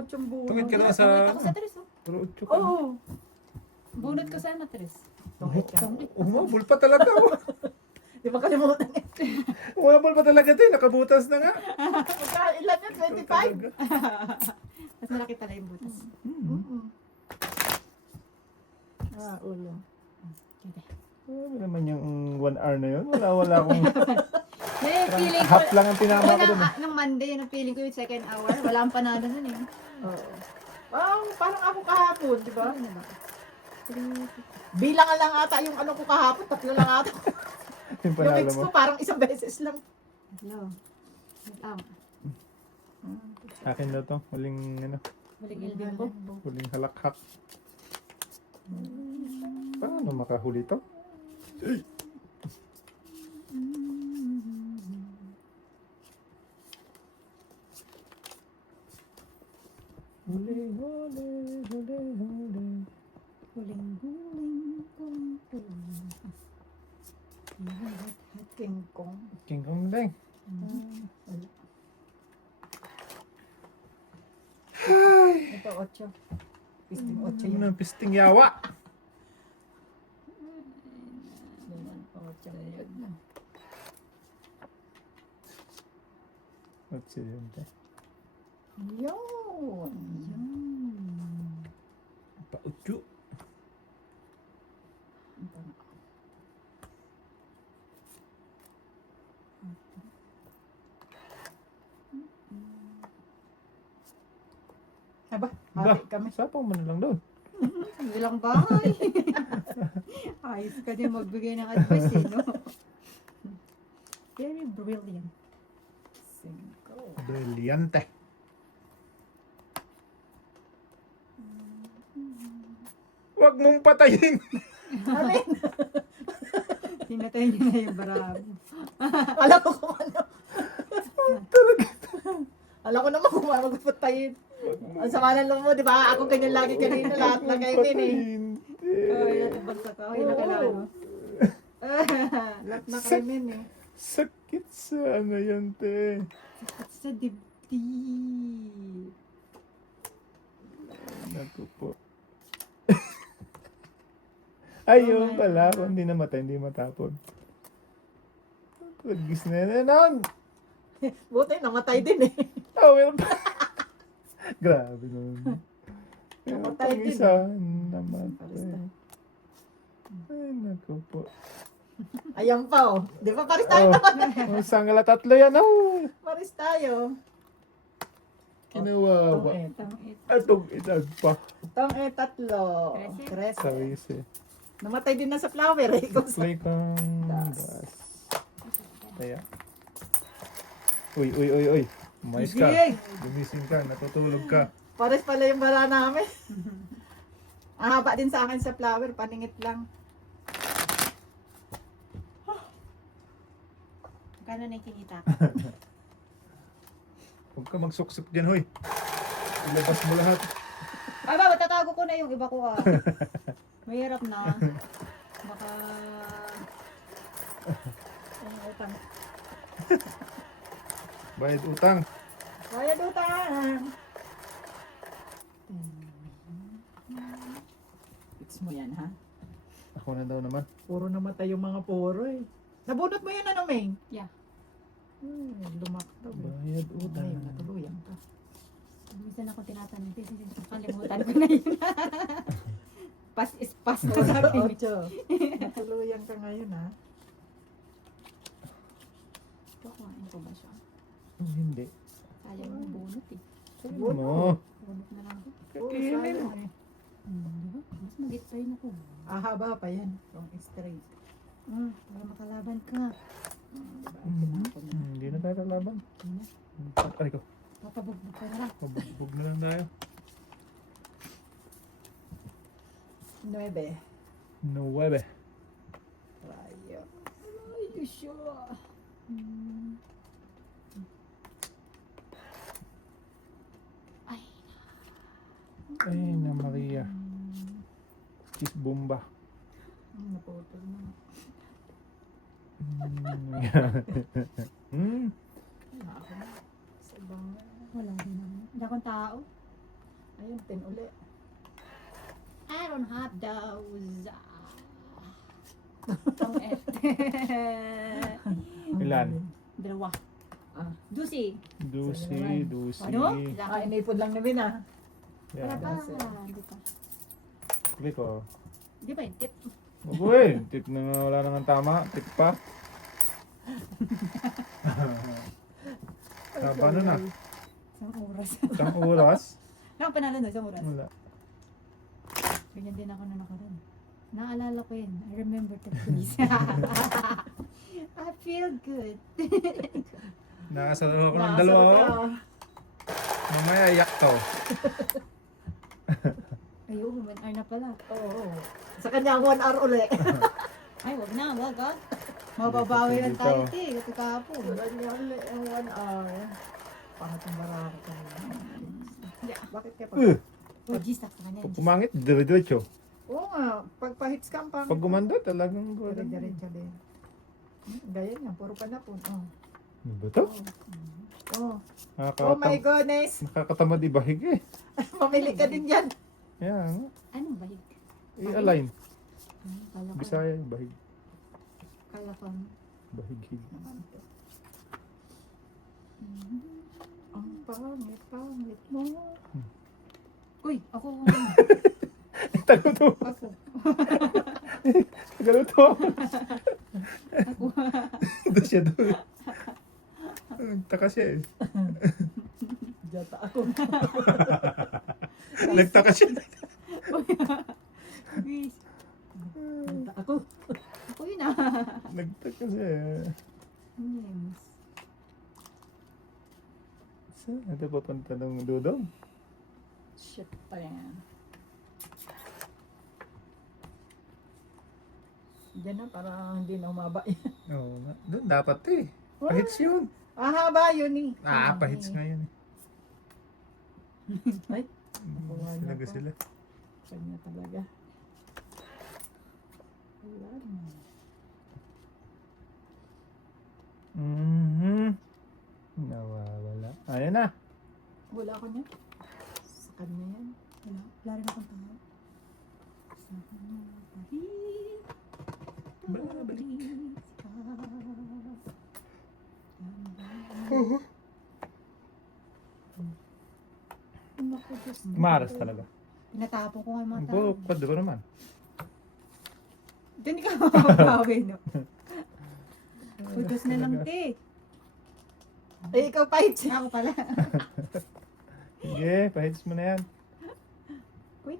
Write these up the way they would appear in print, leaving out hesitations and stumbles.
8 bunot. Tungit ka naman Tungit sa... ako sa Tres, oh. Pero 8 ka. Oo. Bunot ko sana, Tres. Tungit ka. Umabol pa talaga. Di ba kalimutan eh? Umabol pa talaga din. Nakabutas na nga. Ilan yan? 25? Mas malaki pala yung butas. Mm-mm. Ulo. Okay. Ano naman yung 1 hour na yun? Wala akong... Feeling ko, Half lang ang tinama ko dun. nung Monday, nung feeling ko yung second hour, wala akong panalo nun eh. Oo. Parang ako kahapon, di ba? Ano ba? Bilangan lang ata yung ano ko kahapon, 3 lang ata. Yung Yung panalo ex mo. ko parang isang beses lang. Hello. Wait lang. Akin daw to. Huling, ano, Balik ilbin ko. huling halakhak. Paano makahuli to? Huli, huli, huli, huli. Huling. King Kong. King Kong ding. Ito, 8. Pisting 8 Ano yun. ng pisting yawa? Aksidente. Yun. Pautyo. Aba, Ba, hati kami. sapaw mo na lang doon. Ilang bahay. Ayos ka din magbigay ng advice eh, no? Very brilliant. 5. Brilyante. Huwag mong patayin. Alin? Hinatay niyo na yung barabo. Alam ko kung ano. Alam ko naman kung ano magpatayin. Ang sama ng loob mo, di ba? Ako ganyan lagi kanina, lahat na kayo din eh. Ay, natubagsak ka. Ay, nakailangan mo. Lahat na kayo din eh. Sakit sa ano yan, te. At sa dibdib. Naku po. Ayun pala, kung hindi namatay, hindi matapon. Pagis na yan, anon! Buti, namatay din eh. Oh, well, grabe naman. Namatay din. Isa, namatay. Ay, naku po. Ayan pa oh. Di ba paris tayo naman? Isang ala tatlo yan, oh. Paris tayo. Kinawawa. Atong itag pa. Itong 3. 13. Sabi Namatay din na sa flower eh. play kang das. Kaya. Uy. Umayos ka. Sige. Gumising ka, natutulog ka. Pares pala yung bara namin. Ang haba din sa akin sa flower, paningit lang. Kano na ikinita? Huwag ka magsuksok dyan, hoy. Ilabas mo lahat. Ay ba, tatago ko na yung iba ko ah. Mahirap na. Baka... Ang utang. Bayad utang. Kaya dutang. Fix mo yan ha. Ako na daw naman. Puro namatay yung mga puro eh. Nabunot mo yan ano, May? Yeah. Lumaktaw eh. Bayad utang. Ayun, natuluyan ka. Minsan ako tinatanong, kalimutan ko na yun. Pass is pass na sabi. Ocho. Natuluyan ka ngayon ha. Kukuhain ko ba siya? Hindi. Sayang yung bunot eh. Mo. Bunot na lang ako. Puro Kakainin. sayang eh. Diba? Mas magit pa yun ako. Haba pa yan. Kung straight. Para makalaban ka. Hindi na tayo kalaban. Aray ko. Papabugbog ka na lang. Mabugbog na lang tayo. 9. 9. Rayo. Ay, Yeshua. Ay, Ay na Maria. Kiss bomba. Naputol na. Hmm. Wala ako na. Sa ibang... wala din naman. Hindi akong tao. Ayun, 10 uli. I don't have those. Ang et. Ilan? Dalawa. Ah, Dusi. Dusi, Dusi. Ano? inipod lang namin ah. Wala Yan. pa. Dusi. Hindi pa. Click ko. Di ba yung tip? Uy, tip na nga, wala nang tama. Tip pa. Paano na? Isang oras. Isang oras? Lang panalo na, isang oras. Wala. Ganyan din ako na nakaraan. Naalala ko yun. I remember the place. I feel good. Nakasalo ko ng dalawa. Oh. Mamaya iyak to. Ayun, 1 hour na pala. Oo. Sa kanya 1 hour uli. Ay, wag na, wag ah. Mababawi lang Dito. tayo, te. Kasi kahapon. Sa kanya uli ang 1 hour. Pangat ang barako ka Yeah. Bakit kaya Oh, G, stuck sa kanya. Pag pumangit, dire-diretso. Oo nga, pag pahits ka ang pangit. Pag gumanda, talagang Dire-diretso din. Gaya niya, puro panapon. Oh. Ano ba to? Oh. Oh my goodness. Nakakatamad ibahig eh. Mamili ka din yan. Yan. Anong bahig? I-align. Kala ko. Bisaya, bahig. Kala ko. Bahig-hig. Ang pangit mo. Uy, ako. Taguto. Ako. Taguto. Ako. Ito siya doon. Nagtaka siya eh. Diyata ako. Nagtaka siya. Please. Diyata ako. Ako yun ah. Nagtaka siya eh. Yes. Saan? Ito papunta ng dudong. Shit pa yan. Diyan na, para hindi na umaba yan. Oo nga. Doon dapat eh. Pahits yun. Haba yun eh. Pahits nga yun eh. Ay, nakuha niya Talaga pa. sila. Kanya talaga. Wala na. Nawawala. Ayan na. Wala ko niya. Sa kanya yan. Wala. Wala rin akong tao. Sa kanya pahit. Babalik. Naku, Diyos ko. Maras talaga. Pinatapon ko nga yung mga tao. Oo, padro naman. Hindi ka mababawi, no? Putos na lang, te. Eh, ikaw pa siya. Ako pala. Sige, pahits mo na yan. Uy.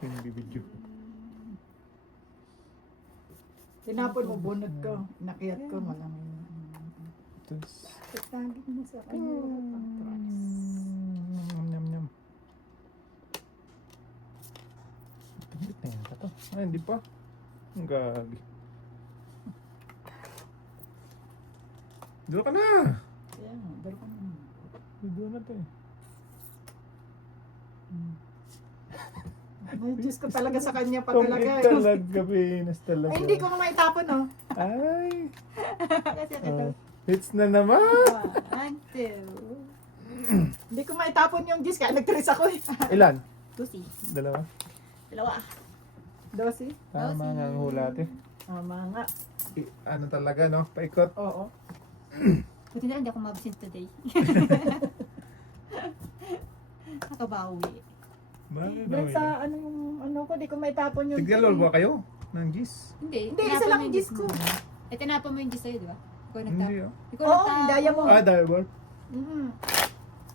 Yung bibidyo. Tinapon mo, bunot ko. Nakiyat ko, malamang. Tapos, Tatagin mo sa kanya. Nyam nyam. Pindit na yata to. Ay, hindi pa. Ang gagi. Dito ka na! Kaya nga, dalo ka na. Dito na to eh. Ay, Diyos ko talaga sa kanya pa Tungkit talaga. talaga, Venus talaga. Ay, hindi ko nga maitapon, oh. Ay! Kasi ito. Hits na naman! 1, 2. Hindi ko maitapon yung Diyos, kaya nagtris ako eh. Ilan? Tusi. Dalawa? Dalawa. Dosi? Tama nga ang hula ate. Tama nga. Ano talaga no? Paikot. Oo. Buti na lang, hindi ako mabsent today. Nakabawi. Bakit Doon daw sa yun? ano yung ano ko, di ko maitapon yung Tiglalol ba kayo? Ng gis? Hindi. Hindi, tinapon isa lang mo yung gis disc ko. mo. Eh, tinapon mo yung gis sa'yo, di ba? Ikaw Hindi nagtapon. oh. Ikaw Oo, nagtapon. daya mo. Ah, direball. Mhm.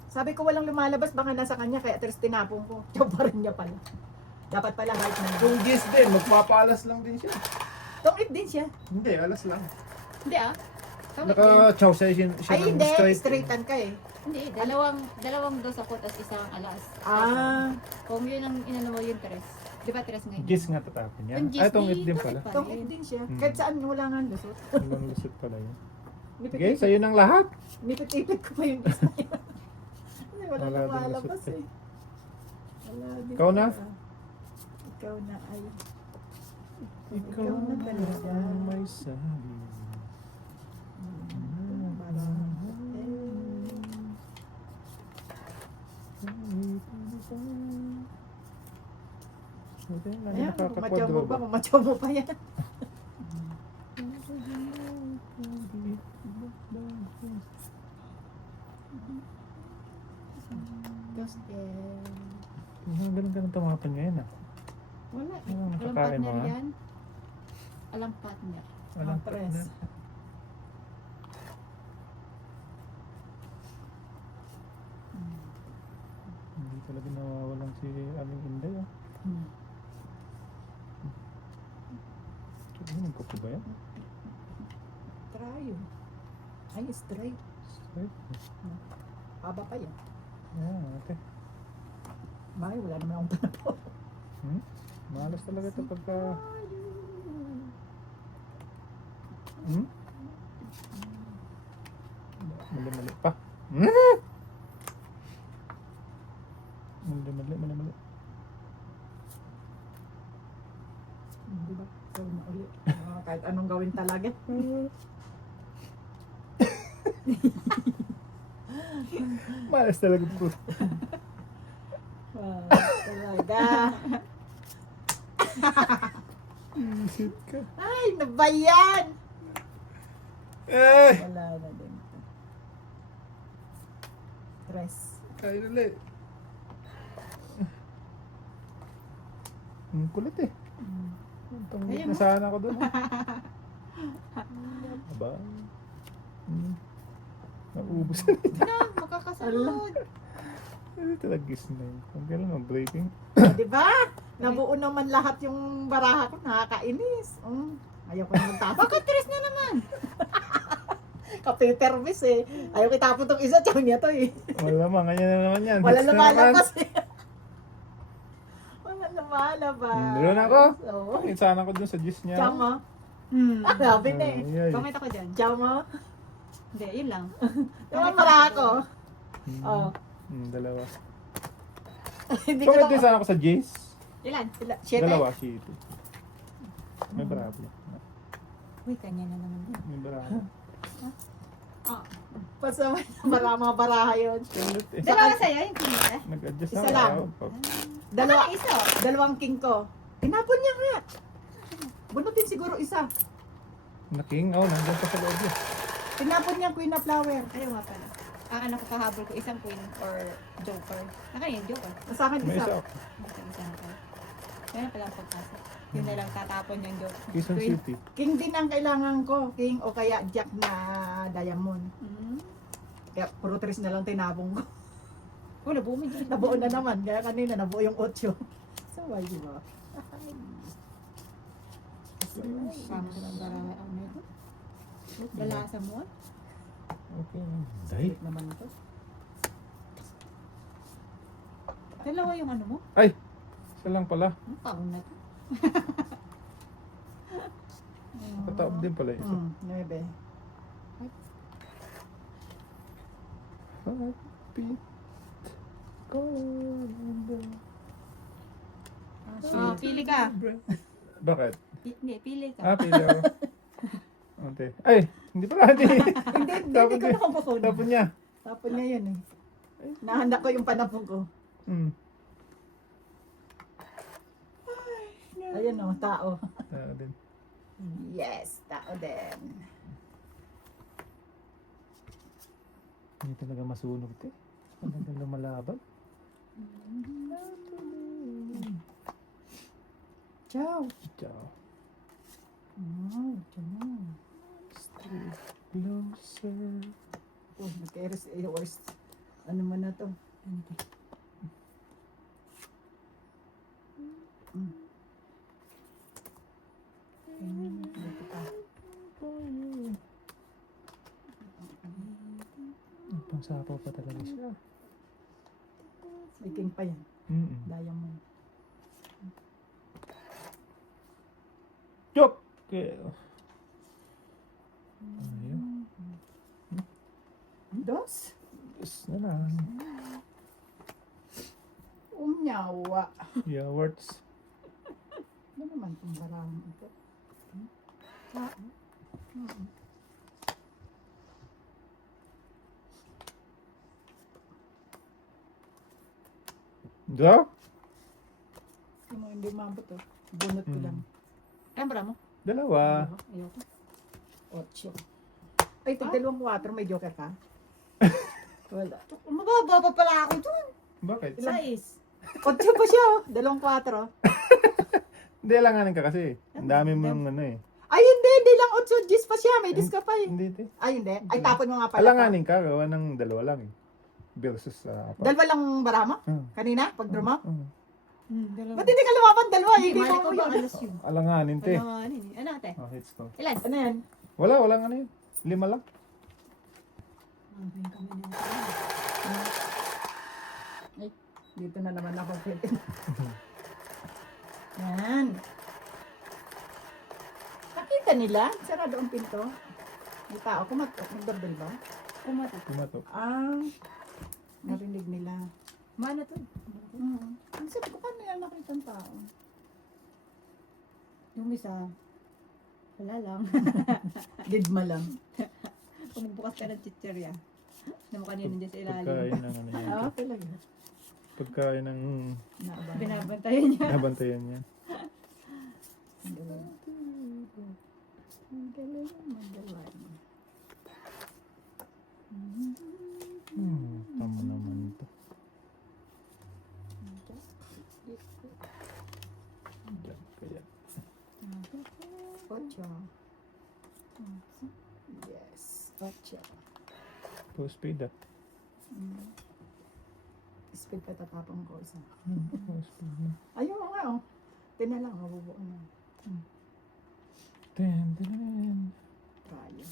Sabi ko walang lumalabas, baka nasa kanya, kaya atras tinapon ko. Tiyo pa rin niya pala. Dapat pala right na. Yung gis din, magpapalas lang din siya. Tungit din siya. Hindi, alas lang. Hindi ah. Tama din. Naka-chow siya Ay, ng hindi. straight. Straightan ka eh. Hindi, dalawang dos ako, tapos isang alas. Ah, Kung yun ang inano mo yung tres. Di ba tres ngayon? Gis nga tatapin niya. Yung gis Ay, tungit di- din tungit pala. pa. tungit din siya. Hmm. Kahit saan wala nga ang lusot. Ibang lusot pala yun. Sige, Nipit-ipit sa'yo ng lahat. nipit-ipit ko pa yung gis na yun. Kasi wala Wala nang din malabas lusot eh. Wala din Ikaw na? pala. Ikaw na ay. Ikaw na talaga. may sabi. Buti lagi Ayan, nakakakwadro mo ba? ba? Mamatyaw mo pa yan. Tapos, Ganun-ganun tumapan ngayon ah. Wala eh. Ano, Walang nakakain mo, partner ha? yan. Walang partner. Walang Mattres. partner. Hindi talaga nawawalan si Aling Inday ah. Ano, nagkapo ba yan? Try yun. Ay, straight. Ay, Haba pa yan. ate. Bakit wala naman akong panapon. Malas talaga ito pagka... Mali-mali pa. Mali-mali. Di ba? So, ulit. Kahit anong gawin talaga. Malas talaga po. Talaga. Isip ka. Ay, nabayan! Ay! Wala na din. Stress. Kain ulit. Ang kulit eh. Tanggit Ayun na mo. sana ako doon. Aba. Naubos na ito. Na, makakasunod. Hindi talagis na yun. Kung kailan mag-breaking. Di ba? Nabuo naman lahat yung baraha ko. Nakakainis. Ayaw ko naman tapon. Bakit tres na naman? Kapitervis eh. Ayaw ko itapon tong isa. Tiyaw niya to eh. Wala naman. Ganyan na naman yan. Wala Hits na lumalabas eh. Wala lumalabas. Dalo na ako. Oo. naman. Sana ko dun sa gis niya. Tiyaw mo. Sabi na eh. Ay, ay. Comment ako dyan. Tiyaw mo. Hindi, yun lang. Yung baraha ko. Oh. Dalawa. Hindi ko Bakit din na. sana ako sa gis? Ilan? Shit eh. Dalawa, shit. May bravo. Uy, kanya na naman din. May bravo. Oh. Pasama mga baraha yun. Kulit eh. Dalawa sa'yo, yung kinita. Nag-adjust Isa ako. lang. Dalawa. Isa. Dalawang king ko. Tinapon niya nga. Bunutin siguro isa. Naking, nandiyan pa sa loob niya. Tinapon niya queen na flower. Ayaw nga pala. Ang anak ko kahabol ko, isang queen or joker. Nakain yung joker. Sa akin May isa isa. ako. Isa na pala. Yan na pala ang pagpasok. Yun na lang tatapon yung joker. Quezon Queen. City. King din ang kailangan ko. King o kaya jack na diamond. Kaya puro tres na lang tinapon ko. Wala, bumi dyan. Nabuo na naman. Kaya kanina nabuo yung 8. So, why di ba? Kamo ko ng baraha. Ano ito? Balasa mo? Okay. Day. Wait naman ito. Dalawa yung ano mo? Ay! Isa lang pala. Ang taon na to. Kataob din pala isa. 9. Heartbeat. Golden. Pili ka. Bakit? Hindi, pili ka. Pili ako. Okay. Ay! Hindi pala. Hindi. Hindi Tapon ko niya. nakapakon. Tapon niya. Tapon niya yun eh. Nahanda ko yung panapon ko. Ayun o, tao. Din. Yes, tao din. Hindi talaga masunog ito. Talaga lumalaban. Ciao. Ciao. Ciao. Stay closer. Oh, nag-eris worst. Ano man na to? Dito pa. Pangsapaw pa talaga siya. May king pa yan. Diamond. Chop! Okay. Ayun. Dos? Yes na lang. Umyawa. Yeah, words. Ano naman itong barang ito? Draw? Yung mga hindi umabot oh. Bunot ko Hmm. lang. Kaya mo? Dalawa. Ayoko. 8. Ay, ito dalawang 4. May joker ka? Wala. Mababa pa pala ako dun. Bakit? Sais. 8 pa siya oh. Dalawang 4. Hindi, alanganin ka kasi. Ang dami mong ano eh. Ay, hindi lang 8 G's pa siya. May dis ka pa eh. Hindi, te. Ay, hindi. Ay, tapon mo nga pala. Alanganin ka, gawa ng dalawa lang eh. Versus sa apat. Dalawa lang bara mo? Hmm. Kanina? Pag draw mo? Dalawa. Ba't hindi ka lumaban dalawa? Hindi, Hindi mali mo ko ba yun. alas yun? Alanganin, te. Ano ate? Oh, hits ko. Ilan? Ano yan? Walang ano yun. 5 lang. Ang kami na. Ay, dito na naman ako. Yan. Nakita nila? Sarado ang pinto. May tao. Nagdordol ba? Kumata. Kumatok. Ah, narinig nila. Mana to? Ang sabi ko, paano yan nakita ang tao? Yung isa, wala lang. Gidma lang. Kung nagbukas ka ng chicherya, na mukha niya nandiyan sa ilalim. Pagkain ng ano yan. Ah, talaga. Pagkain ng Naabahan. Binabantayan niya. nabantayan niya. Ang galing. Ang galing. Ang galing. Tama naman ito. Diyan, kaya. 8. Yes. 8. Postpaid ah. Speed pa tatapang ko isa. Postpaid na. Ayun nga oh. Tina lang, mabubuo na. Ten, ten. Tayo.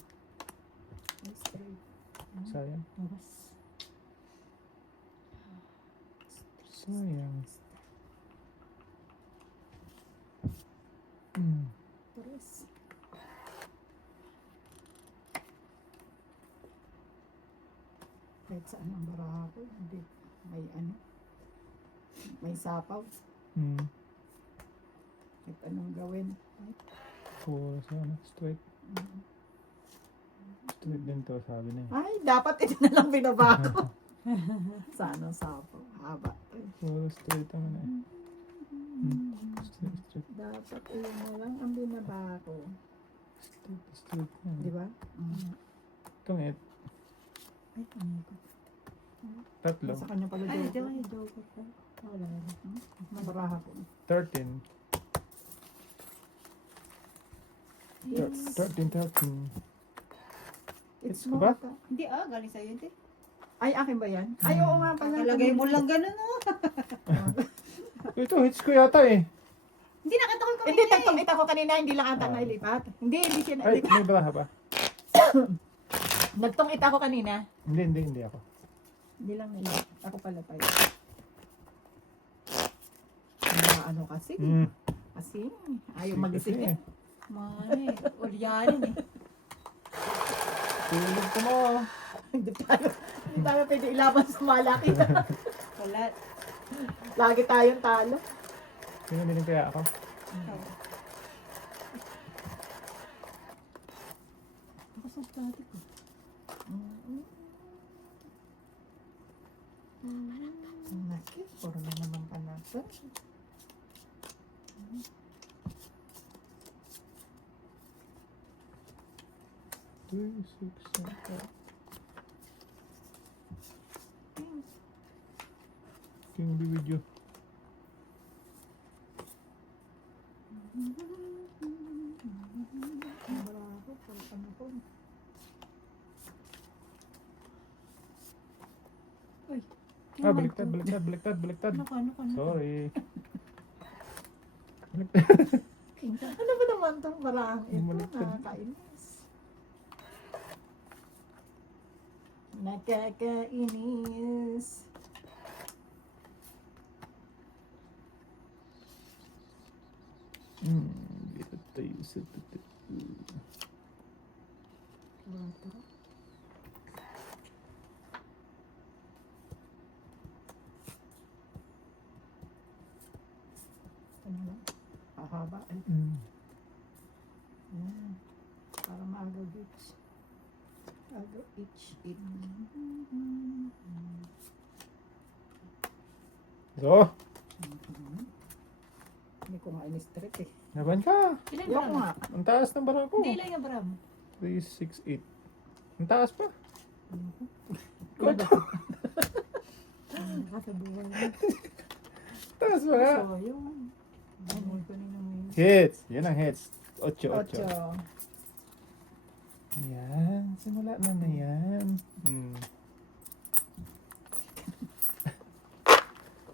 Ay, straight. Sayang. Labas. Sayang. Tres. Kahit saan ang baraha ko, hindi. May ano. May sapaw. Kahit anong gawin. Puro sa ano, straight. Straight din to, sabi na eh. Ay, dapat ito na lang binaba ko. Sana sapaw. Haba. Ay, Puro straight ang ano eh. Straight, straight, dapat yun na lang ang binaba ko. straight, straight. Di ba? Tungit. Ay, ano ko? Tatlo. Sa kanya pala Ay, joke. may joke ko. Wala na. Baraha ko. 13. 13, 13. It's ko ba? more ka. Hindi galing sa'yo yun, te. Ay, akin ba yan? Ay, oo nga pala. Kalagay mo lang ganun, oh. Ito, hits ko yata eh. Hindi nakita ko yung Hindi, kamay tagpakita ko kanina, hindi lang ata Ah. nailipat. Hindi siya Ay, nailipat. may baraha pa. Nagtungit ako kanina. Hindi ako. Hindi lang nailipat. Ako pala tayo. Ano kasi? Kasi, ayaw mag-isip eh. Mani, ulyanin eh. Tulog ko mo. Hindi tayo pwede ilaban sa malaki. Wala. Lagi tayong talo. Pinabiling kaya ako. Ako sa dati ko. Naki, puro na naman panasa. Three, six, seven. King be with you. Bravo, ano po. Uy. Baliktad. Ano ka? Sorry. Ano ba naman itong barang ito? Bumaliktad. Nakakainis. Nakakainis. Dito tayo sa tutu. Water. Ano lang? Ahaba. Ay, yan. Para maaga beach. Aga itch it. So, Hindi ko nga in-straight eh. laban ka. Ilan Ayoko gram? nga. Ang taas ng bara ko. Hindi, ilan yung gram? 368. Ang taas pa. Good. Nakasabuhan. Taas pa nga. So, yun. Ay, mo ito na naman. Hits. Yan ang hits. 8. 8. Yan. Simula na yan.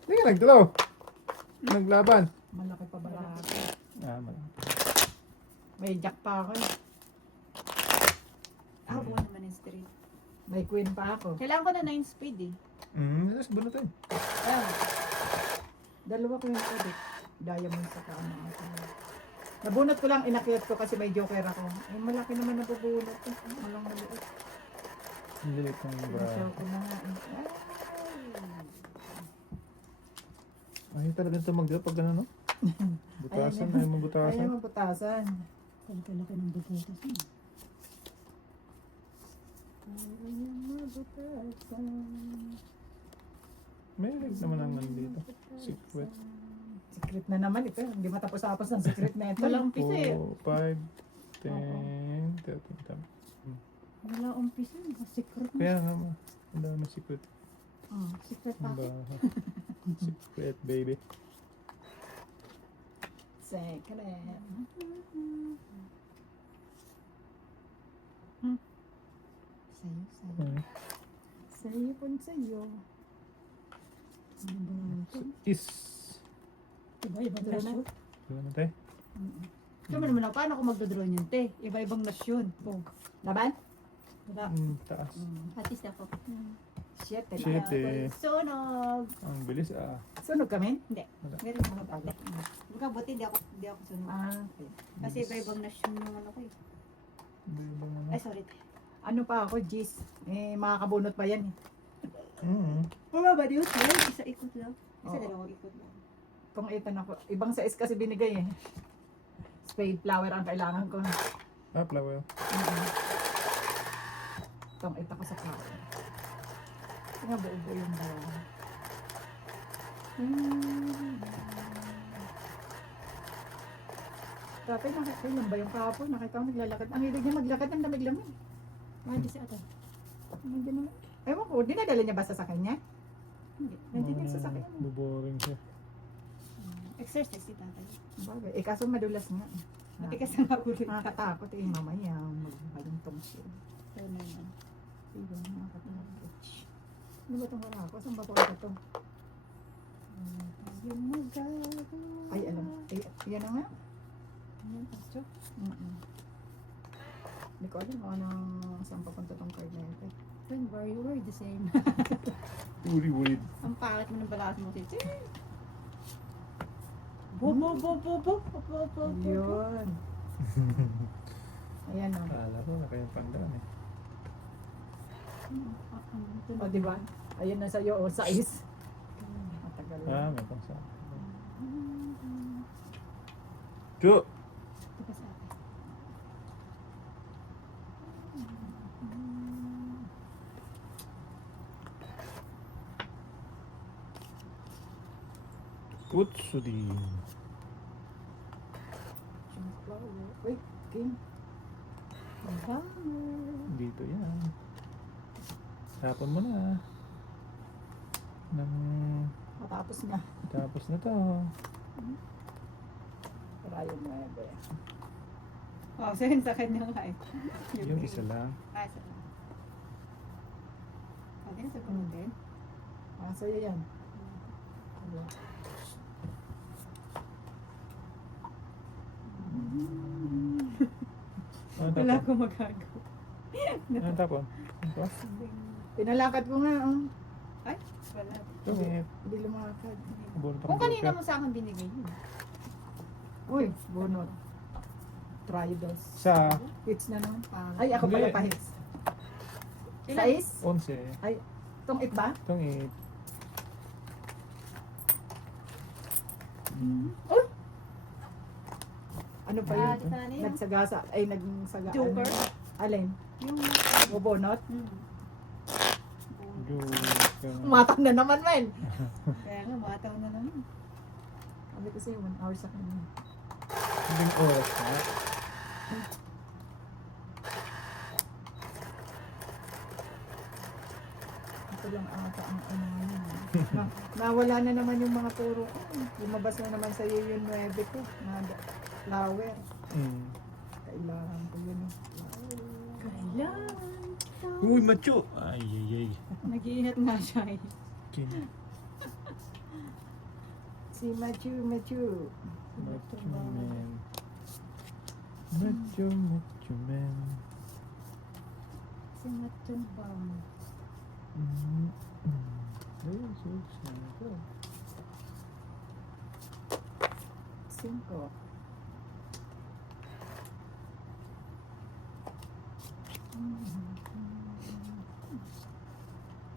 Hindi ka nagdalaw. Naglaban. Malaki pa ba? Malaki. May jack pa ako eh. Ako buo naman yung straight. May queen pa ako. Kailangan ko na 9 speed eh. Tapos bunutin. Ayan. Dalawa ko yung ulit. Diamond sa kaano. Nabunot ko lang, inakyat ko kasi may joker ako. Ay, malaki naman nabubunot. Malang maliit. Ang lilit ng bara. Sinasyaw ko na nga. Ay. Ay, talaga ito magdala pag gano'n, no? Butasan. Ayaw mo butasan. Ayaw mabutasan. Kalaki ng bubutas mo. Ayaw mabutasan. May rig naman ang nandito. Secret. Secret na naman ito. Hindi matapos-tapos ang secret na ito. Walang umpisa eh. 4, 5, 10, 13. Wala umpisa. Secret mo. Kaya nga, ang dami secret. Secret Ang pa. baho. Secret, baby. Secret. Sa'yo, sa'yo. Sa'yo pun sa'yo. Ano ba naman ito? Is. Iba-ibang Tara na. nasyon. Wala na tayo. Tama naman ako, paano ako magdodraw niyan, te? Iba-ibang nasyon. Oh. Laban? Wala. Taas. At least ako. Shit. Shit. Sunog. Ang bilis ah. Sunog kami? Hindi. Wala. Meron ako pala. Buka buti, di ako sunog. Okay. Kasi iba-ibang nasyon naman ako eh. Hindi ba naman? Ay, sorry. Ano pa ako, Gis? Makakabunot pa yan eh. Bumaba di tayo. Isa ikot lang. Isa Oo. dalawang ikot lang. Kung ito na ko. Ibang size kasi binigay eh. Spade flower ang kailangan ko. Flower. Itong ito ko sa flower. Ito nga buo-buo yung dalawa. Dati nakakailan ba yung kahapon? Nakita ko naglalakad. Ang hilig niya maglakad ng lamig-lamig. Hindi si ate. Nandiyan naman. Ewan ko, dinadala niya ba sa sakyan niya? Hindi. Nandiyan sa sakyan niya. Buboring siya. Exercise si tatay. Bagay. Kaso madulas nga. Mati ka sa magulit. Nakakatakot eh, mamaya magbalintong siya. So, na yun. Diba, nakakatakot. Ano ba itong wala ko? Saan ba ko ito? Yung magagawa. Ay, alam. Ay, yan na nga. Yan, Astro. Hindi ko alam kung anong saan papunta tong card na ito. Don't worry, we're the same. Uri-uri. Ang pangit mo ng balas mo, Titi. Bo, bo, bo, bo, bo, bo, bo, bo, bo. Yun. Ayan o. Kala ko na kayong pandan eh. O, diba? Ayan na sa'yo, o, size. Matagal lang. May pang sa. Go! Tika sa ate. Utsudin. Wait, King. Dito yan. Tapon mo na. Nang Matapos na. tapos na to. Para yung 9. Oh, so yun sa kanya nga eh. Yung isa lang. Ah, isa lang. Okay, sa puno din. Sa'yo yan. Ano Wala tapon? akong magagawa. Ano tapon? Ito? Pinalakad ko nga. Ay, wala. Tumit. Hindi lumakad. Kung kanina mo sa akin binigay yun. Uy, bunot. Try this. Sa Hits na naman. Parang- Ay, ako pala Hindi. pa hits. Ilan? Size? 11. Ay, itong 8 ba? Itong 8. Ano pa Ah, yun? di sana yun. Nagsagasa. Ay, nagsaga. Joker? Alin? Yung... Bubonot? Hmm. Good. Umataw na naman, men. Kaya nga, mataw na naman. Sabi ko sa'yo, 1 hour sa kanya. Hindi oras na. Ito lang ata ang ano ngayon. Nawala na naman yung mga puro. Lumabas na naman sa'yo yung 9 ko. Na flower. Mm. Kailangan ko yun. Kailangan. Uy, macho! Ay, ay, ay. Nag-iingat nga siya eh. Kin. Si Machu. Macho man. Macho man. Si Matumbang. Mm. Ayun, so, so. 5.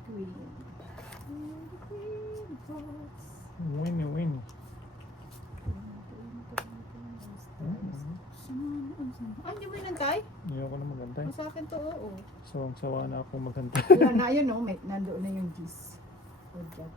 Green. Green box. Winnie, Winnie. Ay, hindi mo inantay? Ayoko na magantay. Sa akin to, oo. Sawang-sawa na ako magantay. Wala na, ayun no, may, nandoon na yung cheese. With that.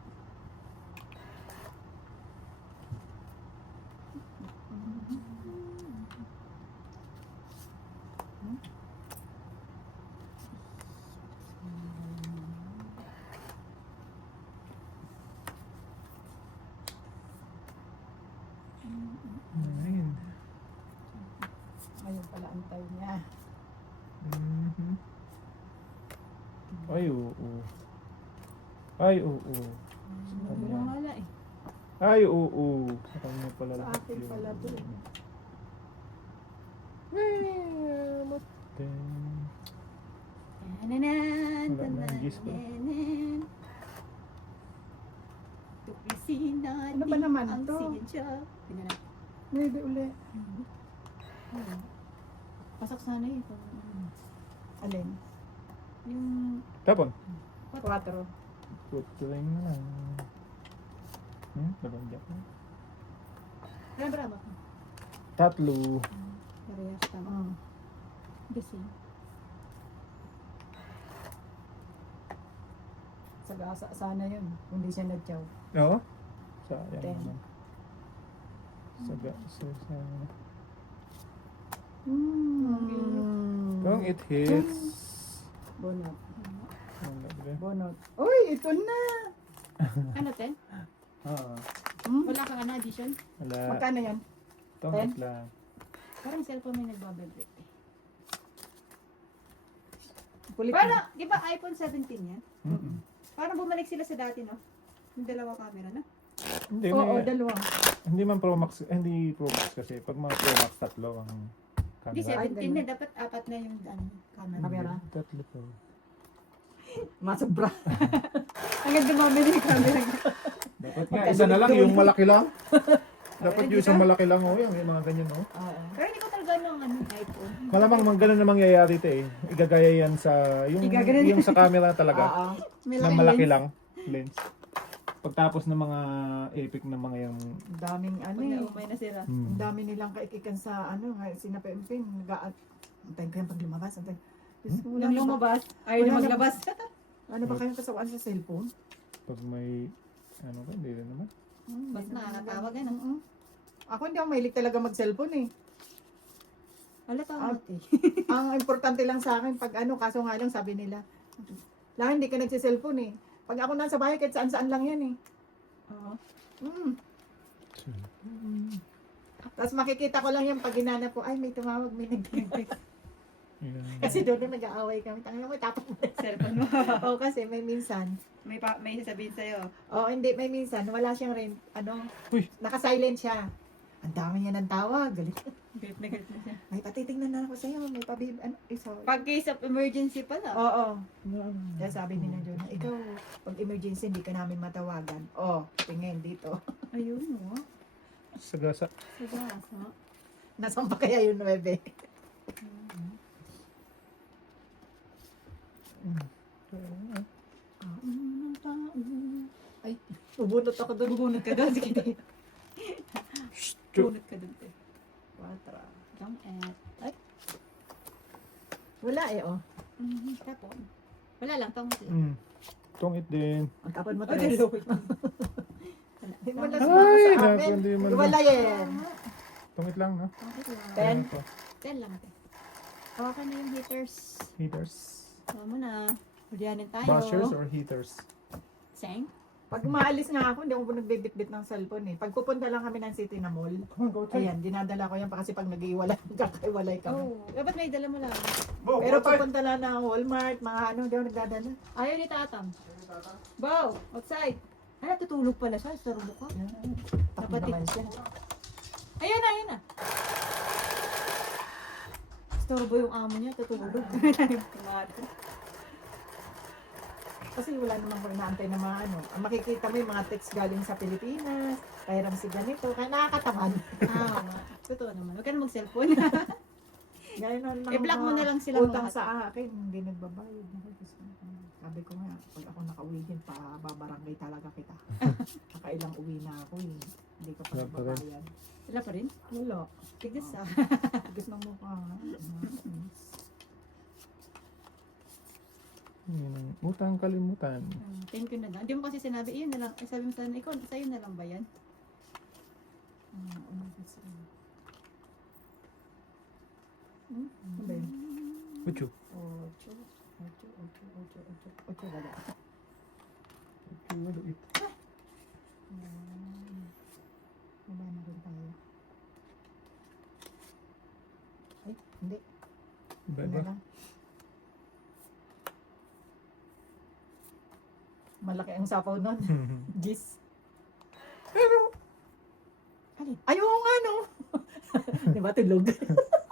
Ayun. Ayun pala ang tayo niya. Mhm. Ay, oo. Ay, oo. Ano lang wala eh. Ay, oo. Sa kanya pala. Sa lahat akin yun. pala to. Tananan, Wala na ang gis ko. tananan. Tupisin natin Ano ba naman ang to? siyensya. Pinanap. 9 uli. Pasok sana yun. Alin? Yung Tapon. 4. Putring na lang. Nabangga ko. ano ba ba? Tatlo. Parehas tama. Gising. Sagasa sana yun. Kung di siya nagtiyaw. Oo. Sayang Ten. naman. Saga. Kung it hits. Bonot. Wala ba? Bonot. Uy, ito na! Ano, 10? Wala kang ano, addition? Wala. Magkano yan? Tongit lang. Parang cellphone may nagbabibrate eh. Kulit Parang, di ba iPhone 17 yan? Mm-mm. Parang bumalik sila sa dati, no? Yung dalawa camera, no? Hindi, Oo, may, dalawa. hindi man Pro Max, hindi Pro Max kasi pag mga Pro Max tatlo ang Hindi, camera. 17 na. Dapat 4 na yung ano, camera. Camera. Tatlo po. Masabra. Hanggang dumami na yung camera. Dapat nga, isa na lang, yung malaki lang. Dapat yung isang malaki lang, oh, yung mga ganyan, oh. Oo. Pero hindi ko talaga nung ano, iPhone. Malamang ganun na mangyayari ito eh. Igagaya yan sa, Igaganon. yung sa camera talaga, Oo. May na laking malaki lens. lang, lens. Pagtapos ng mga epic na mga yung, Ang daming ano Pag eh. naumay na sila. Ang dami nilang kaikikan sa ano, sinapimpin. Nagaat. Antayin ko yan pag lumabas. Antayin. Diyos ko, Nung wala na ba? lumabas, ayaw na Wala na- maglabas. Ano ba kayong kasawaan sa cellphone? pag may, ano ba, hindi rin naman. Mas nakakatawa ganun. Mm-mm. Ako hindi ako mahilig talaga mag-cellphone eh. Wala tawag eh. Ang importante lang sa akin pag ano, kaso nga lang sabi nila, lang hindi ka nagsi-cellphone eh. Pag ako nasa bahay, kahit saan-saan lang yan eh. Oo. Mm. Tapos makikita ko lang yan pag ginanap ko, ay may tumawag, may nag-text. Yan. Kasi doon na nag-aaway kami. Tangina mo, tapos mo. Cellphone mo. Oo, kasi may minsan. may sasabihin sa'yo. Oo, hindi, may minsan. Wala siyang rin, ano, Uy. naka-silent siya. Ang dami niya ng tawag. Galit. Galit na galit na siya. May patitignan na ako sa'yo. May pabib, ano, sorry. Pag case of emergency pala. Oo. Kaya sabi ni na John, ikaw, pag emergency, hindi ka namin matawagan. Oh, tingin dito. Ayun, no? Sagasa. Sa gasa. Nasaan pa kaya yung 9? Ay, bubunot ako doon. Bubunot ka doon. Sige, dito. Chu. Bubunot ka doon. 4. Jump at. Ay. Wala eh, oh. Tapon. Wala lang, tong. Mm. Tungit din. Ang tapon mo, Ay, Tres. dalawa yun. Hindi mo lang Ay, sa naku, amin. hindi mo Wala yan. Tungit lang, no? Bakit lang? Ten. Ano to? 10 lang. Te. Okay na yung heaters. Heaters. Tama mo na. Hulihanin tayo. Bashers or heaters? Seng? Pag umaalis nga ako, hindi ako nagbibitbit ng cellphone eh. Pag pupunta lang kami ng city na mall, Come on, go outside. ayan, dinadala ko yan pa kasi pag nag-iwalay, kakaiwalay kami. Oh, dapat may dala mo lang. Bo, Pero go outside. pagpunta lang ng Walmart, mga ano, hindi ako nagdadala. Ayaw ni Tatam. Bow, outside. Ay, natutulog pala siya. Sarbo ka. Takot Kapatid. naman siya. Ayan na, ayan na. Storbo yung amo niya, tutulog. Tumato. Kasi wala naman ko inaantay na mga ano. Ang makikita mo yung mga text galing sa Pilipinas, kaya si ganito, kaya nakakatamad. Ah, nga. Totoo naman. Huwag ka na mag-cellphone. Gaya na lang I-block mo mga na lang silang utang lahat. sa akin, hindi nagbabayad. Sabi ko nga, pag ako nakauwi din, pababarangay talaga kita. Nakailang uwi na ako eh. Hindi ka pa Wala pa rin. nagbabayad. Wala pa rin? Wala. Tigas ah. Tigas ng mukha. Utang kalimutan. Thank you na lang. Hindi mo kasi sinabi, iyon na lang. Eh, sabi mo sana, ikaw, sa'yo na lang ba yan? Ano ba yun? Ucho. Ocho. Ocho, wala. Ucho, maliit. Wala na rin tayo. Ay, hindi. Iba Ano iba. lang. Malaki ang sapaw nun. Gis. Alin? Ay, oo nga, no? Di ba, tulog?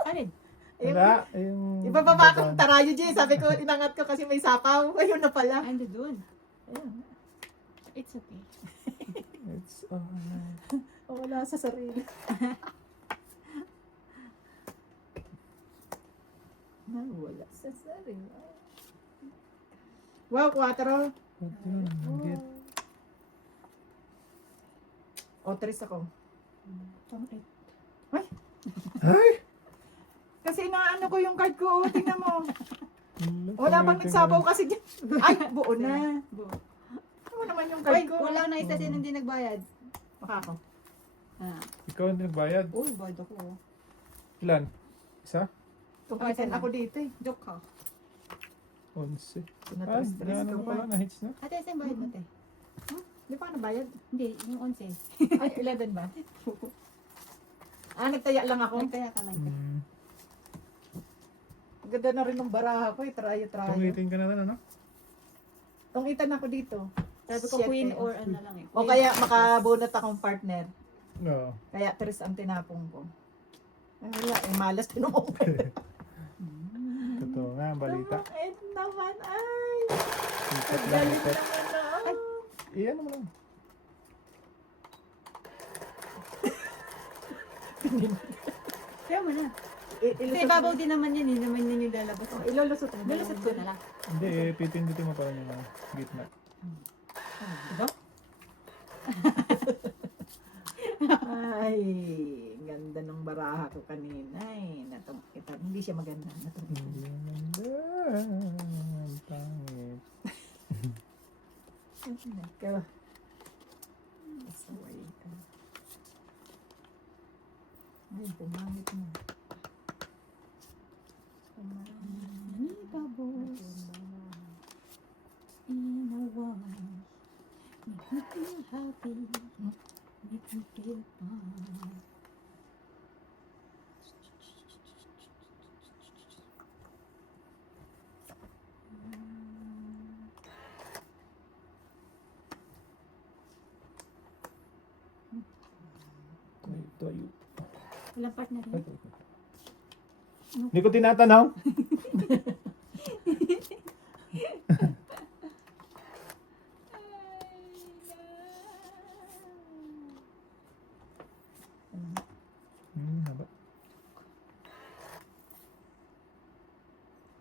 Alin? Wala. Yung... Ibababa akong tarayo, G. Sabi ko, inangat ko kasi may sapaw. Ayun na pala. Ando dun. Ayun. It's okay. It's alright. O, wala sa sarili. Wala sa sarili. Wow, 4. What yun? Get. O, 3 ako. Tangit. Ay! Kasi inaano ko yung card ko. O, tingnan mo. Wala Wala bang nagsabaw kasi dyan. Ay, buo na. Bo. Ano naman yung Ay, card ko? kulang na isa sino hindi nagbayad. Baka ako. Ah. Ikaw ang nagbayad. Uy, bayad ako. Ilan? Isa? Tumpasan ako dito eh. Joke ka. 11. Ay, Tinatres-tres ano ko na pala, pa. na-hits na. Ate, saan bayad mo, te? Di pa nabayad? Hindi, yung 11. Ay, 11 ba? Nagtaya lang ako. Nagkaya ka lang, te. Ganda na rin ng baraha ko eh. Trayo. Tungitin ka na rin, ano? Tungitan ako dito. Sabi ko, Shit, queen eh. or ano lang eh. O Queen kaya or makabunot akong partner. Oo. Kaya 3 ang tinapong ko. Ay, wala. Eh, malas tinumong. Totoo nga, ang balita. Bakit naman? Ay! Sikat Ang lang. galing Pet. naman na. Iyan mo lang. Kaya mo na. Kasi Ilusot babaw din naman yan, hindi naman yun yung lalabas. mo. Ilulusot mo. Lulusot ko na lang. Hindi, pipindutin mo pa rin yung gitna. Diba? Ay, ganda ng baraha ko kanina. Ay, hindi siya maganda. Hindi maganda. Ang pangit. Ikaw. Asaway ka. Ay, pumangit mo. Ni babos in a while. Make me feel happy. Make me feel fine. Tayo. Ilang part na rin? Hindi ko tinatanaw. Haba.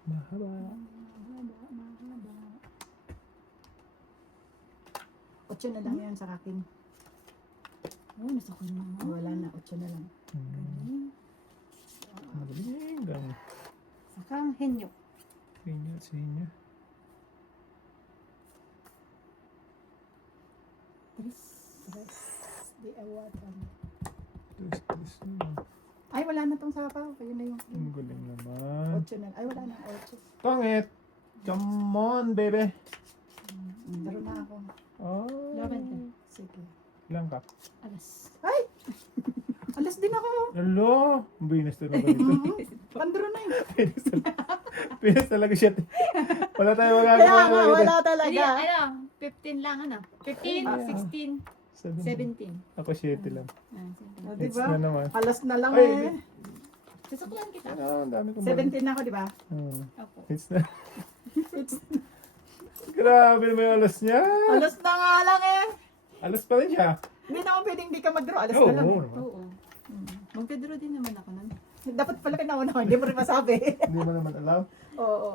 Mahaba. Otso na lang yan sa akin. Oh, nasa ko na. Wala na, otso na lang. Magaling. Gang. Saka ang henyo. Sinya, sinya. Tres. Di awatan. Tres. Ay, wala na tong sapaw. Kayo na yung Ang galing naman. 8 na. Ay, wala na. 8. Pangit. Come on, baby. Laro na ako. Oh. Laban ka. Sige. Ilang ka? Alas. Ay! Alas din ako. Hello. Binas talaga ito. Pandro na yun. Binas talaga siya. Wala tayo Kaya magagawa. nga, wala Hindi, talaga. ano, 15 lang, ano? 15, Ah. 16, 17. Ako 7 lang. Ah, O, 17. Hits diba? na naman. Alas na lang Ay, eh. Sasakyan kita. Ano, ang dami kong 17 na ako, di ba? Opo. Hits na. Grabe naman yung alas niya. Alas na nga lang eh. Alas pa rin siya. Hindi na ako pwedeng di ka mag-draw. Alas Oo, na lang. oo Eh. naman. Oo. Magte-draw din naman ako nun. Dapat pala kinauna. Hindi mo rin masabi. Hindi mo naman alam. Oo.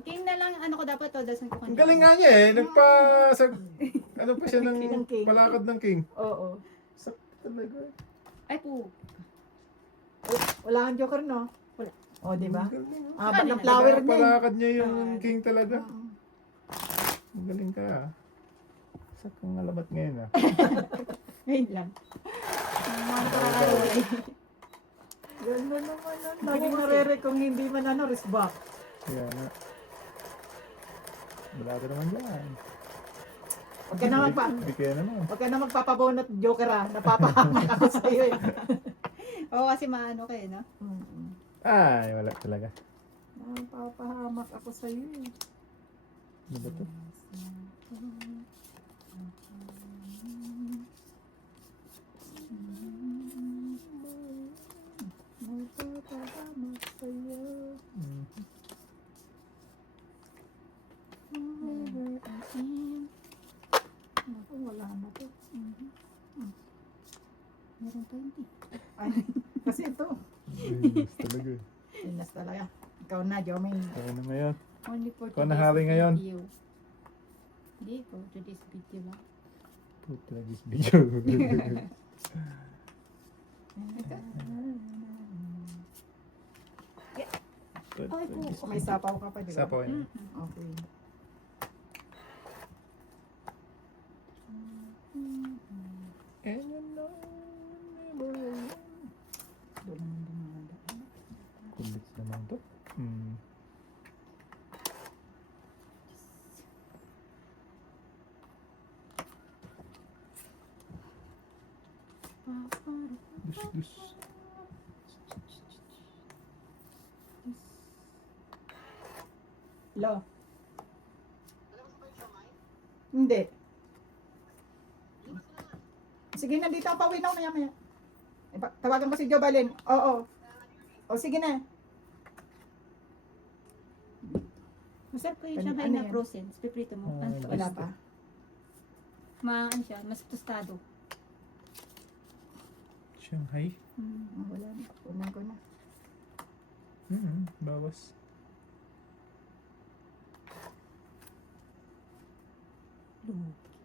King na lang, ano ko dapat to, das ko Ang galing nga niya eh. Ano pa siya ng Ng king. palakad ng king. Oo. Sakit talaga. Ay po. Wala kang joker, no? Wala. O, di ba? Ang galing, oh. Ah, ng flower niya eh. Palakad niya yung Ah. king talaga. Mm. Ang galing ka ah. Sak kang alamat ngayon ah. Ngayon lang. Ganda naman nun. Laging narere kung hindi man ano, wrist back. Kaya na. Wala ka naman yan. Huwag ka na Hindi kaya naman. Huwag ka na magpapabonot joker ah. Napapahamak ako sa'yo eh. Oo, kasi maano kayo, no? Ay, wala talaga. Napapahamak ako sa'yo eh. Ano ba to? Napapahamak sa'yo. Mm. Wherever I am. Naku, wala na to. Meron 20. Ay, kasi ito. Ayos talaga. Pinas talaga. Ikaw na, Joming. Kaya na ngayon. Only for Ikaw na hari ngayon. video. Hindi, for today's video lang. Puta lagi sa video. Ay, po. May sapaw ka pa, di ba? Sapaw yun. Okay. And you know, never alone. Doon naman dumadaan. Kulit naman to. Hmm. Dus. Lo. Hindi. Sige na, dito ako pauwi na ako maya. Tawagan ko si Jobalyn. Oo. O sige na. Masarap ko yung Ano- Shanghai ano na yan? frozen. Piprito mo. Ah, Ano to? Wala pa. Ano siya, mas tostado. Shanghai. Wala na. Kunan ko na. Bawas.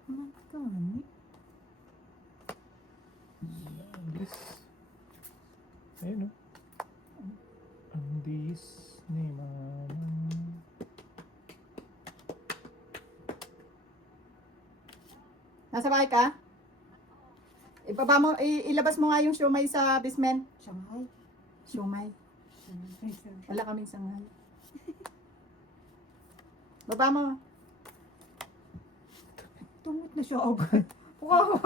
Magkano? This. Ayun o. Ang dis ni mama. Nasa bahay ka? Ibaba mo, ilabas mo nga yung siomay sa basement. Shanghai. Siomay. Shanghai. Wala kaming sanghay. Baba mo. Tungot na siya agad. Wow.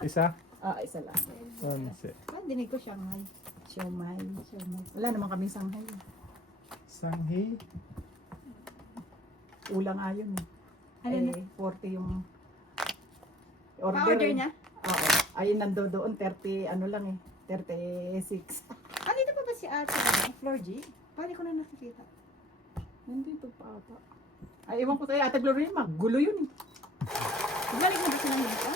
Isa? Isa lang. Onse. Dinig ko Shanghai. Siomay. Wala naman kaming sanghay. Sanghi. Ulang ayon eh. Ano na? 40 yung Pa-order eh. niya? Oo. Ayun nandoon 30 ano lang eh. 36. Dito pa ba si ate? Floor G? Paano ko na nakikita? Nandito pa ata. Ay, ewan ko tayo, Ate Gloria, magulo yun eh. Balik mo ba sila dito?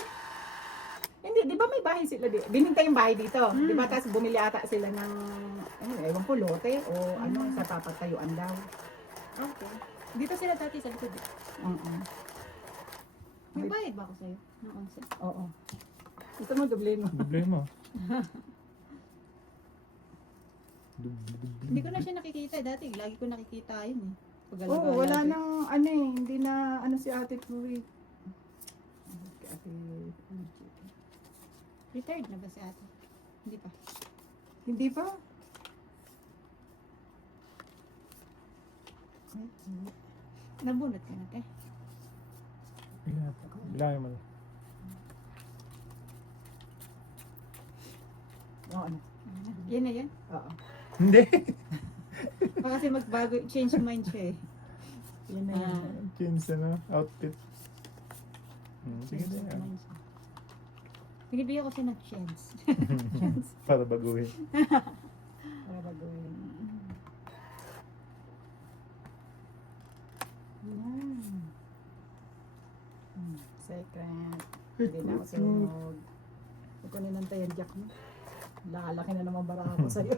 Hindi, di ba may bahay sila dito? Binintay yung bahay dito. Di ba, tapos bumili ata sila ng, ewan ko, lote o ano, sa papatayuan daw. Okay. Dito sila dati sa likod. May bayad ba ako sa'yo? Ng 11? Oo. Gusto mo, dublin mo. Problema. Hindi ko na siya nakikita dati. Lagi ko nakikita yun eh. Oo, wala nang, ano eh, hindi na, ano si Ate Chloe. Ate Uji. Retired na ba si ate? Hindi pa. Hindi pa? Nabunot ka na, te. Bilangin mo. Oo, ano? Yan na yan. Oo. Hindi. Baka kasi magbago, change mind siya eh. Yan na yan. Change ano, outfit. Sige Change na yan. mind siya. Binibigyan ko siya ng chance. Para baguhin. Para baguhin. Yan. Secret. Hindi na ako sunog. Huwag ko ninantay ang jack mo. Lalaki na naman bara ako sa'yo.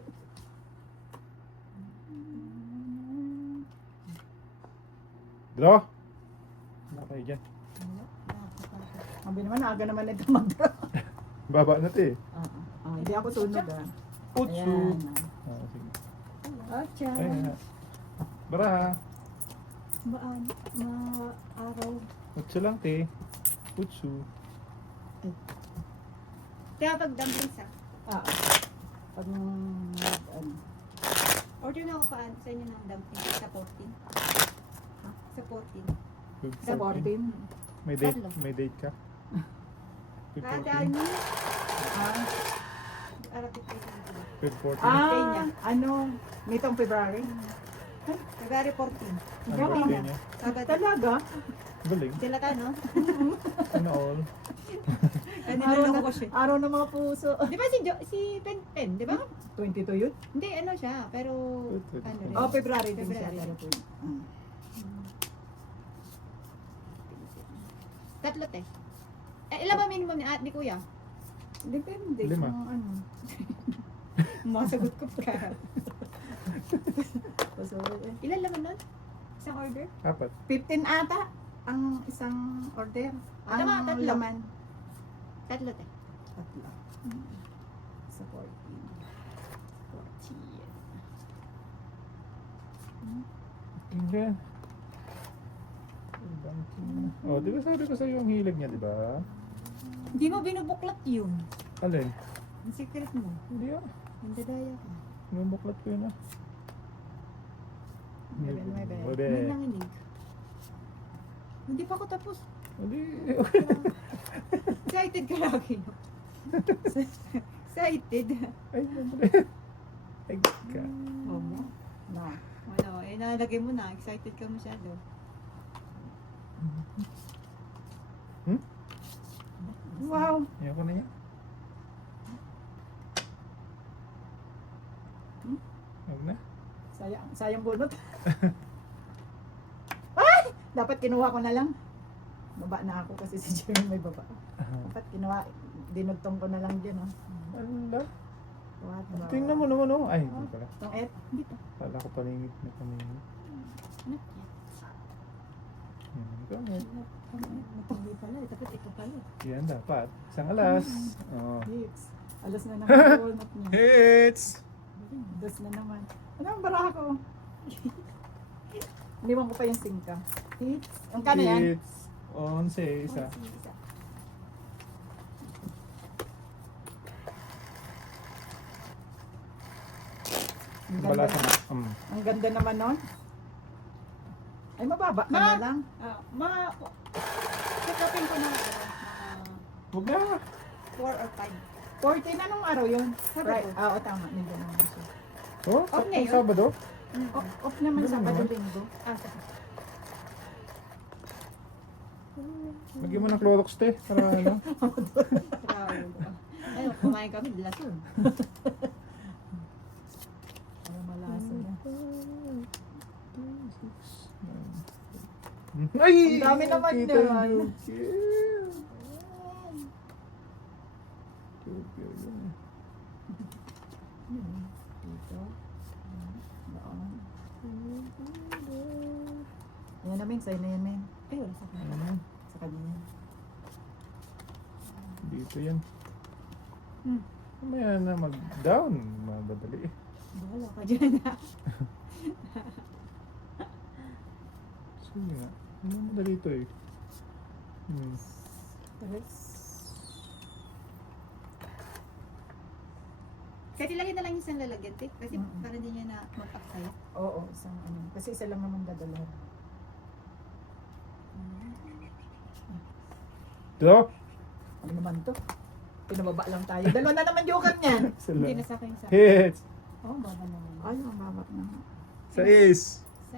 Draw! Wala kayo dyan. Sabi naman, aga naman ito mag-draw. Baba na ito eh. Hindi ako sunog ah. Utsu! Ayan. Sige. Ocha. Ayan. Bara! Araw. Utsu lang te. Utsu. Kaya pag dumplings ah. Pag Order na ako sa inyo ng dumplings sa 14. Sa 14. sa 14. May date, Tatlo. may date ka? Kada 14? ano? Ah, Arapit kayo sa mga. Feb 14? ano? Nitong February? February 14. Ang Galing birthday na. niya? Sabado. Talaga? Galing. Sila ka, no? Ano all? Niloloko ko siya. Araw ng mga puso. Di ba si Pen Pen, di ba? 22 yun? Hindi, ano siya, pero Good, ano good. rin. Oh, February din siya. February. Pero po. Tatlo te. Ilan ba minimum ni kuya? Depende. 5. Kung ano. Masagot ko pa. So, Ilan laman nun? Isang order? 4. 15 ata ang isang order. Ang Tama, tatlo. laman. Tatlo te. Tatlo. Sa 14. 14. Hindi. Oh, di ba sabi ko sa'yo ang hilig niya, di ba? Hindi mo binubuklat yun. Alin? Ang secret mo. Hindi ah. Ang dadaya ka. Nabuklat ko yun ah. Nuebe. Nuebe. May nanginig. Hindi pa ako tapos. Hindi. Excited ka lagi. Excited. Ay, siyempre. Ay, ka. Oo. Na. Ano, nalagay mo na. Excited ka masyado. Wow. Ayoko na yan. Huwag na. Sayang bunot. Ay! Dapat kinuha ko na lang. Baba na ako kasi si Jeremy may baba. Dapat kinuha, dinugtong ko na lang din. Oh. Ala. What? Tingnan mo naman oh. Ay, hindi pala. Itong et. Hindi pa. Kala ko palingit na palingit. Ano? Yan, ikaw nga. Hindi pala. Dapat ito pala. Yan dapat. Isang alas. Oh. Hits. Alas na naman yung walnut niya. Hits! Alas na naman. Ano ang bara ko? Iniwan ko pa yung singka. Hits. Ang kano yan? Hits. 11, isa. Ang Bala ganda, sa ang ganda naman nun. Ay, mababa ka na lang. Check-upin ko na mga Huwag na. 4 or 5. 14, anong araw yun? Sabado. Right. Oo, tama. Nandun naman siya. Oh, Off na yun. Sabado? Off naman Ganun sa naman. Linggo. Sige. Lagyan mo ng Clorox te. Para ano? Ayun, kumain kami, lason. Para malasa na. Ay! Ang dami naman Kita naman. yung kill. Kill. Dito. Doon. Yan namin, sa'yo na yan, men. Ay, wala sa akin. Ano? Sa kanya yan. Dito yan. Hmm. Mamaya na mag-down. Madadali eh. Bahala ka dyan. Sige nga. Ano mo dito eh? Tres. Kasi lagyan na lang isang lalagyan, te. Kasi Mm-mm. para di niya na magpaksaya. Oo, isang ano. Kasi isa lang naman dadalhin. Ito? Ano naman to? Pinababa lang tayo. Dalawa na naman joker niyan. Hindi na sa akin sa Hits! Oh, baba naman. Ay, ang babak na. Sa is! Sa